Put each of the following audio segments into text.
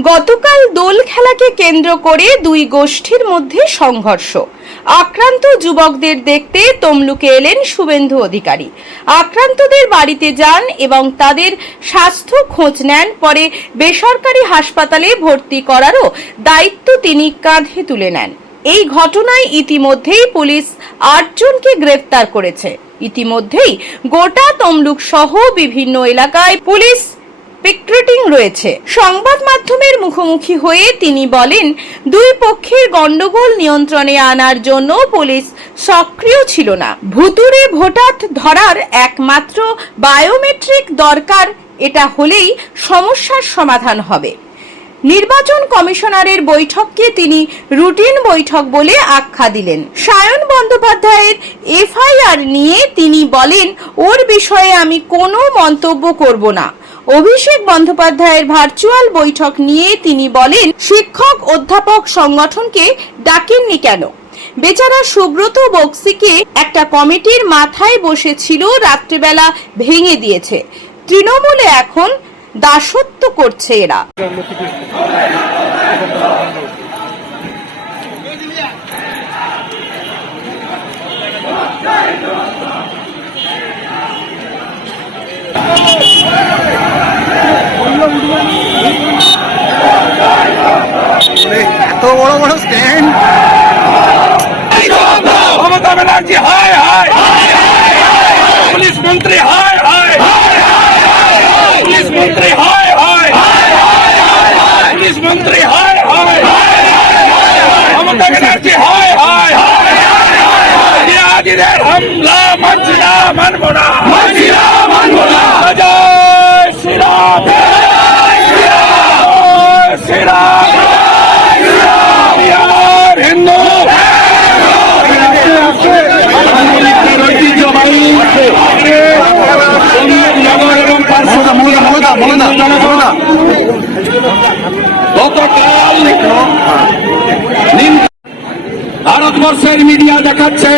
গতকাল দোল খেলাকে কেন্দ্র করে দুই গোষ্ঠীর মধ্যে সংঘর্ষ। আক্রান্ত যুবকদের দেখতে তমলুকে এলেন শুভেন্দু অধিকারী। আক্রান্তদের বাড়িতে যান এবং তাদের স্বাস্থ্য খোঁজ নেন। পরে বেসরকারি হাসপাতালে ভর্তি করারও দায়িত্ব তিনি কাঁধে তুলে নেন। এই ঘটনায় ইতিমধ্যেই পুলিশ আটজনকে গ্রেফতার করেছে। ইতিমধ্যেই গোটা তমলুক সহ বিভিন্ন এলাকায় পুলিশ পিক্রেটিং রয়েছে। সংবাদ মাধ্যমের মুখোমুখি হয়ে তিনি বলেন, দুই পক্ষের গন্ডগোল নিয়ন্ত্রণে আনার জন্য পুলিশ সক্রিয় ছিল না। ভুতুরে ভোটার ধরার একমাত্র বায়োমেট্রিক দরকার, এটা হলেই সমস্যার সমাধান হবে। নির্বাচন কমিশনারের বৈঠককে তিনি রুটিন বৈঠক বলে আখ্যা দিলেন। সায়ন বন্দ্যোপাধ্যায়ের এফআইআর নিয়ে তিনি বলেন, ওর বিষয়ে আমি কোনো মন্তব্য করব না। অভিষেক বন্দ্যোপাধ্যায়ের ভার্চুয়াল বৈঠক নিয়ে তিনি বলেন, শিক্ষক, অধ্যাপক সংগঠনকে ডাকেননি কেন? বেচারা সুব্রত বক্সিকে একটা কমিটির মাথায় বসেছিল, রাত্রিবেলা ভেঙে দিয়েছে। তৃণমূলে এখন দাসত্ব করছে এরা। এত বড় বড় স্ট্যান্ড মমতা ব্যানার্জি হায় হায় পুলিশ মন্ত্রী হায় হায় পুলিশ মন্ত্রী হায় হায় পুলিশ মন্ত্রী হায় হায় মমতা ব্যানার্জি হায় হায় জিহাদিদের হামলা মানছি না মানবো না জয় শ্রীরাম জয় শ্রীরাম বিহার হিন্দু ঐতিহ্যবাহী নগর এবং পার্শ্ববর্তী মমতা মমতা মমতা গতকাল নিম- ভারতবর্ষের মিডিয়া দেখাচ্ছে।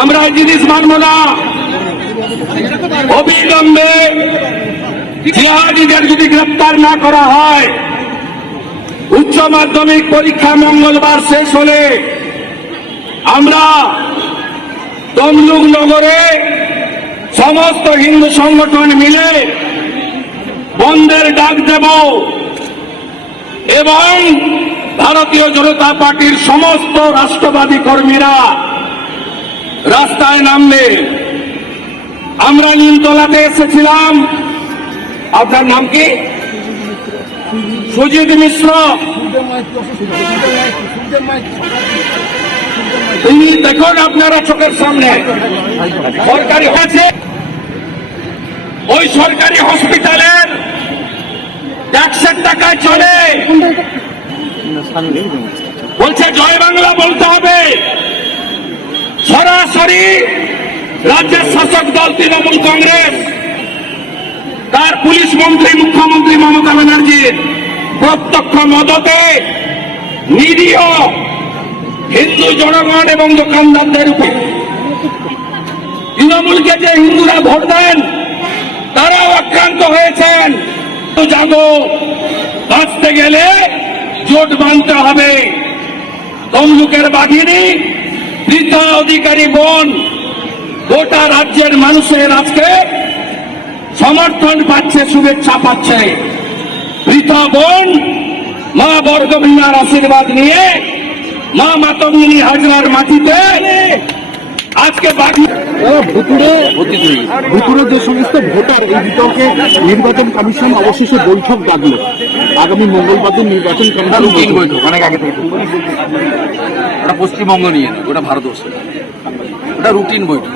আমরা এই জিনিস মানব না। অবিলম্বে জিহাদিদের যদি গ্রেপ্তার না করা হয়, উচ্চ মাধ্যমিক পরীক্ষা মঙ্গলবার শেষ হলে আমরা তমলুক নগরে সমস্ত হিন্দু সংগঠন মিলে বন্ধের ডাক দেব। এবং ভারতীয় জনতা পার্টির সমস্ত রাষ্ট্রবাদী কর্মীরা রাস্তায় নামবে আমরা নিমতলাতে এসেছিলাম। আপনার নাম কি? সুজিত মিশ্র। তিনি দেখুন আপনারা চোখের সামনে। সরকারি হয়েছে। ওই সরকারি হসপিটালের ট্যাক্সের টাকায় চলে। বলছে, জয় বাংলা বলতে হবে। সরাসরি রাজ্যের শাসক দল, তৃণমূল কংগ্রেস, তার পুলিশ মন্ত্রী, মুখ্যমন্ত্রী মমতা ব্যানার্জির প্রত্যক্ষ মদতে নিরীহ হিন্দু জনগণ এবং দোকানদারদের উপর। তৃণমূলকে যে হিন্দুরা ভোট দেন, তারাও আক্রান্ত হয়েছেন। জাগো বাঁচতে গেলে জোট বাঁধতে হবে। তমলুকের বাঘিনী, বৃদ্ধা অধিকারী বোন, গোটা রাজ্যের মানুষের আজকে সমর্থন পাচ্ছে, শুভেচ্ছা পাচ্ছে। বৃথা বোন, মা বর্গভীমার আশীর্বাদ নিয়ে মা মাতঙ্গিনী হাজরার মাটিতে আজকে বাকি ভুতুরে ভুতুরে যে সমস্ত ভোটার এই বিতর্কে নির্বাচন কমিশন অবশেষে বৈঠক ডাকলো। আগামী মঙ্গলবার দিন নির্বাচন কমিশন রুটিন বৈঠক। অনেক আগে থেকে। ওটা পশ্চিমবঙ্গ নিয়ে ওটা ভারতবর্ষ। ওটা রুটিন বৈঠক।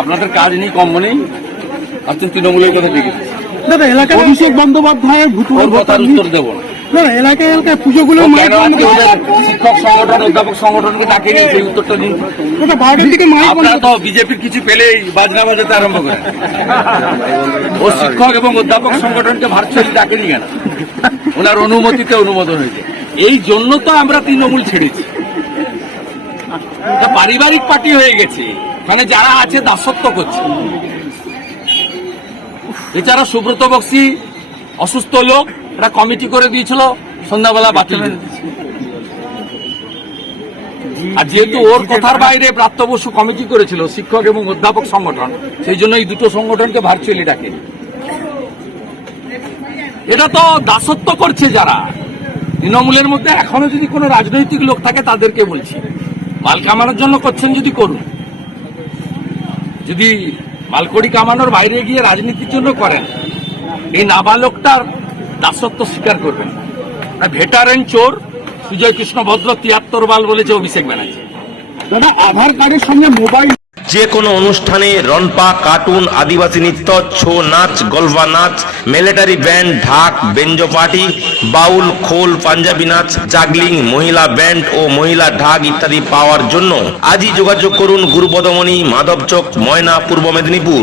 আপনাদের কাজ নেই কম নেই আপনি তৃণমূলের কথা ঠিক আছে দাদা এলাকায় অভিষেক বন্দ্যোপাধ্যায় ভুতুরে ভোটার উত্তর দেবো না। এলাকায় এলাকায় পুজোগুলো মাইক বন্ধ করে- শিক্ষক সংগঠন অধ্যাপক সংগঠনকে ডাকে নিয়ে সেই উত্তরটা দিন? বারোটার দিকে মাইক বন্ধ তো বিজেপির কিছু পেলেই বাজনা বাজাতে আরম্ভ করেন। ও শিক্ষক এবং অধ্যাপক সংগঠনকে ভার্চুয়ালি ডাকেনি কেন? ওনার অনুমতিতে অনুমোদন হয়েছে। এই জন্য তো আমরা তৃণমূল ছেড়েছি। পারিবারিক পার্টি হয়ে গেছে। মানে যারা আছে দাসত্ব করছে। এছাড়া সুব্রত বক্সি অসুস্থ লোক একটা কমিটি করে দিয়েছিল, সন্ধ্যাবেলা বাতিল। আর যেহেতু ওর কথার বাইরে প্রাপ্ত বসু কমিটি করেছিল, শিক্ষক এবং অধ্যাপক সংগঠন, সেই জন্য এই দুটো সংগঠনকে ভার্চুয়ালি ডাকে। এটা তো দাসত্ব করছে যারা। তৃণমূলের মধ্যে এখনও যদি কোনো রাজনৈতিক লোক থাকে, তাদেরকে বলছি। মাল কামানোর জন্য করছেন যদি করুন। যদি মালকড়ি কামানোর বাইরে গিয়ে রাজনীতির জন্য করেন, এই নাবালকটার দাসত্ব স্বীকার করবেন না। ভেটারেন চোর সুজয় কৃষ্ণ ভদ্র তিয়াত্তর বাল বলেছে অভিষেক ব্যানার্জি। দাদা আধার কার্ডের সঙ্গে মোবাইল যে কোনো অনুষ্ঠানে রনপা কার্টুন আদিবাসী নৃত্য ছৌ নাচ গলফা নাচ মিলিটারি ব্যান্ড ঢাক বেঞ্জো পার্টি বাউল খোল পাঞ্জাবি নাচ জাগলিং মহিলা ব্যান্ড ও মহিলা ঢাক ইত্যাদি পাওয়ার জন্য আজই যোগাযোগ করুন গুরুপদমণি মাধবচক ময়না পূর্ব মেদিনীপুর।